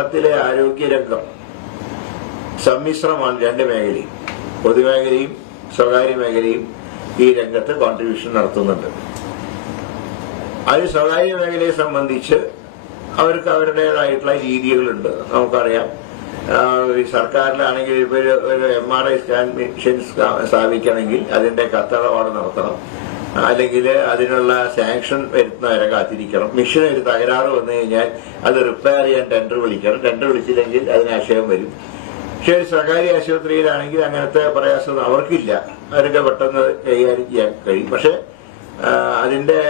കേരളത്തിലെ ആരോഗ്യരംഗം സമ്മിശ്രമാണ്. രണ്ട് മേഖലയും, പൊതുമേഖലയും സ്വകാര്യ മേഖലയും ഈ രംഗത്ത് കോൺട്രിബ്യൂഷൻ നടത്തുന്നുണ്ട്. അത് സ്വകാര്യ മേഖലയെ സംബന്ധിച്ച് അവർക്ക് അവരുടേതായിട്ടുള്ള രീതികളുണ്ട്. നമുക്കറിയാം, സർക്കാരിലാണെങ്കിൽ ഇപ്പോൾ ഒരു MRI സ്കാൻ മെഷീൻ സ്ഥാപിക്കണമെങ്കിൽ അതിന്റെ കത്തടപാട് നടത്തണം, അല്ലെങ്കിൽ അതിനുള്ള സാങ്ഷൻ വരുത്തുന്നവരെ കാത്തിരിക്കണം. മെഷീൻ ഒരു തകരാറ് വന്നു കഴിഞ്ഞാൽ അത് റിപ്പയർ ചെയ്യാൻ ടെൻഡർ വിളിക്കണം. ടെൻഡർ വിളിച്ചില്ലെങ്കിൽ അതിന് ആശയം വരും. പക്ഷെ ഒരു സ്വകാര്യ ആശുപത്രിയിലാണെങ്കിൽ അങ്ങനത്തെ പ്രയാസം അവർക്കില്ല. അവരൊക്കെ പെട്ടെന്ന് കൈകാര്യം ചെയ്യാൻ കഴിയും. പക്ഷെ അതിന്റെ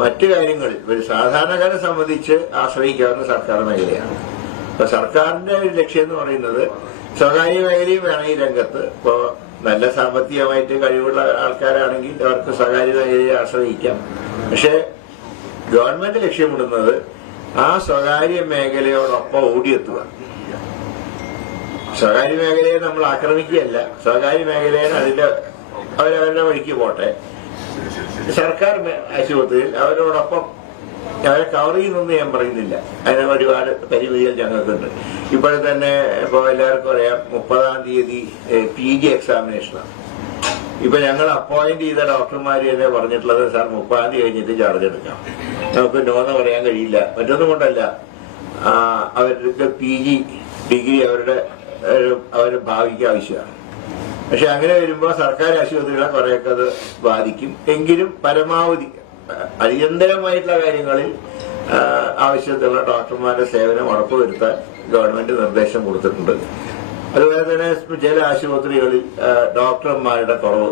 മറ്റു കാര്യങ്ങളിൽ ഒരു സാധാരണക്കാരെ സംബന്ധിച്ച് ആശ്രയിക്കാവുന്ന സർക്കാർ മേഖലയാണ്. അപ്പൊ സർക്കാരിന്റെ ഒരു ലക്ഷ്യം എന്ന് പറയുന്നത് സ്വകാര്യ മേഖലയും വേണം ഈ രംഗത്ത്. ഇപ്പോ നല്ല സാമ്പത്തികമായിട്ട് കഴിവുള്ള ആൾക്കാരാണെങ്കിൽ അവർക്ക് സ്വകാര്യ മേഖലയെ ആശ്രയിക്കാം. പക്ഷെ ഗവൺമെന്റ് ലക്ഷ്യമിടുന്നത് ആ സ്വകാര്യ മേഖലയോടൊപ്പം ഓടിയെത്തുക. സ്വകാര്യ മേഖലയെ നമ്മൾ ആക്രമിക്കുകയല്ല, സ്വകാര്യ മേഖലയെ അവരവരുടെ വഴിക്ക് പോട്ടെ. സർക്കാർ ആശുപത്രിയിൽ അവരോടൊപ്പം അവരെ കവർ ചെയ്യുന്നൊന്നും ഞാൻ പറയുന്നില്ല. അതിന് ഒരുപാട് പരിമിതികൾ ഞങ്ങൾക്കുണ്ട്. ഇപ്പോൾ തന്നെ ഇപ്പോൾ എല്ലാവർക്കും അറിയാം, 30-ാം തീയതി PG എക്സാമിനേഷനാണ്. ഇപ്പൊ ഞങ്ങൾ അപ്പോയിന്റ് ചെയ്ത ഡോക്ടർമാർ തന്നെ പറഞ്ഞിട്ടുള്ളത്, സാർ 30-ാം തീയതി കഴിഞ്ഞിട്ട് ചാർജ് എടുക്കാം, നമുക്ക് നോന്ന് പറയാൻ കഴിയില്ല. മറ്റൊന്നും കൊണ്ടല്ല, അവർക്ക് PG ഡിഗ്രി അവരുടെ ഭാവിക്ക് ആവശ്യമാണ്. പക്ഷെ അങ്ങനെ വരുമ്പോൾ സർക്കാർ ആശുപത്രികളെ കുറെയൊക്കെ അത് ബാധിക്കും. എങ്കിലും പരമാവധി അടിയന്തരമായിട്ടുള്ള കാര്യങ്ങളിൽ ആവശ്യത്തിലുള്ള ഡോക്ടർമാരുടെ സേവനം ഉറപ്പുവരുത്താൻ ഗവൺമെന്റ് നിർദ്ദേശം കൊടുത്തിട്ടുണ്ട്. അതുപോലെ തന്നെ ചില ആശുപത്രികളിൽ ഡോക്ടർമാരുടെ കുറവ്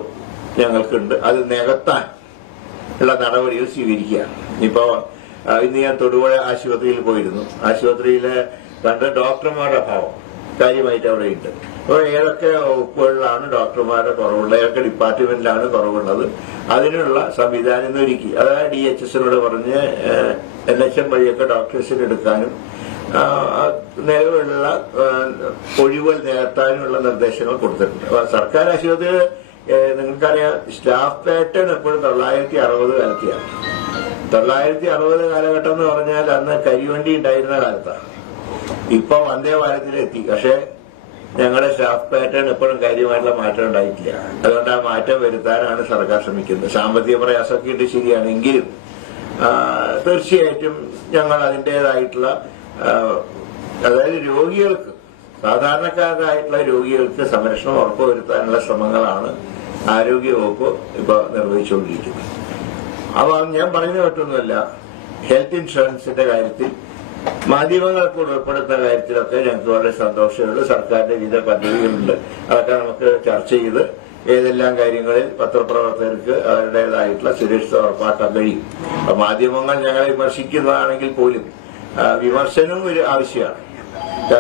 ഞങ്ങൾക്കുണ്ട്. അത് നികത്താൻ ഉള്ള നടപടികൾ സ്വീകരിക്കുകയാണ്. ഇപ്പോ ഇന്ന് ഞാൻ തൊടുപുഴ ആശുപത്രിയിൽ പോയിരുന്നു. ആശുപത്രിയിലെ കണ്ട് ഡോക്ടർമാരുടെ അഭാവം കാര്യമായിട്ട് അവിടെയുണ്ട്. അപ്പോൾ ഏതൊക്കെ വകുപ്പുകളിലാണ് ഡോക്ടർമാരുടെ കുറവുള്ളത്, ഏതൊക്കെ ഡിപ്പാർട്ട്മെന്റിലാണ് കുറവുള്ളത്, അതിനുള്ള സംവിധാനം ഒരുക്കി. അതായത് DHSനോട് പറഞ്ഞ് NHM വഴിയൊക്കെ ഡോക്ടേഴ്സിന് എടുക്കാനും നിലവിലുള്ള ഒഴിവുകൾ നികത്താനുമുള്ള നിർദ്ദേശങ്ങൾ കൊടുത്തിട്ടുണ്ട്. അപ്പൊ സർക്കാർ ആശുപത്രിയിൽ നിങ്ങൾക്കറിയാം, സ്റ്റാഫ് പാറ്റേൺ എപ്പോഴും 960 കാലത്തെയാണ്. 960 കാലഘട്ടം എന്ന് പറഞ്ഞാൽ അന്ന് കരിവണ്ടി ഉണ്ടായിരുന്ന കാലത്താണ്. ഇപ്പൊ വന്ദേ ഭാരതിലെത്തി. പക്ഷെ ഞങ്ങളുടെ സ്റ്റാഫ് പാറ്റേൺ എപ്പോഴും കാര്യമായിട്ടുള്ള മാറ്റം ഉണ്ടായിട്ടില്ല. അതുകൊണ്ട് ആ മാറ്റം വരുത്താനാണ് സർക്കാർ ശ്രമിക്കുന്നത്. സാമ്പത്തിക പ്രയാസമൊക്കെ ഉണ്ട് ശരിയാണെങ്കിലും തീർച്ചയായിട്ടും ഞങ്ങൾ അതിൻ്റെതായിട്ടുള്ള അതായത് രോഗികൾക്ക്, സാധാരണക്കാരായിട്ടുള്ള രോഗികൾക്ക് സംരക്ഷണം ഉറപ്പുവരുത്താനുള്ള ശ്രമങ്ങളാണ് ആരോഗ്യവകുപ്പ് ഇപ്പൊ നിർവഹിച്ചുകൊണ്ടിരിക്കുന്നത്. അപ്പൊ ഞാൻ പറയുന്ന മറ്റൊന്നുമല്ല, ഹെൽത്ത് ഇൻഷുറൻസിന്റെ കാര്യത്തിൽ മാധ്യമങ്ങൾക്ക് ഉൾപ്പെടുത്തുന്ന കാര്യത്തിലൊക്കെ ഞങ്ങൾക്ക് വളരെ സന്തോഷമുള്ളൂ. സർക്കാരിന്റെ വിവിധ പദ്ധതികളുണ്ട്. അതൊക്കെ നമുക്ക് ചർച്ച ചെയ്ത് ഏതെല്ലാം കാര്യങ്ങളിൽ പത്രപ്രവർത്തകർക്ക് അവരുടേതായിട്ടുള്ള സുരക്ഷിത ഉറപ്പാക്കാൻ കഴിയും. മാധ്യമങ്ങൾ ഞങ്ങളെ വിമർശിക്കുന്നതാണെങ്കിൽ പോലും വിമർശനവും ഒരു ആവശ്യമാണ്.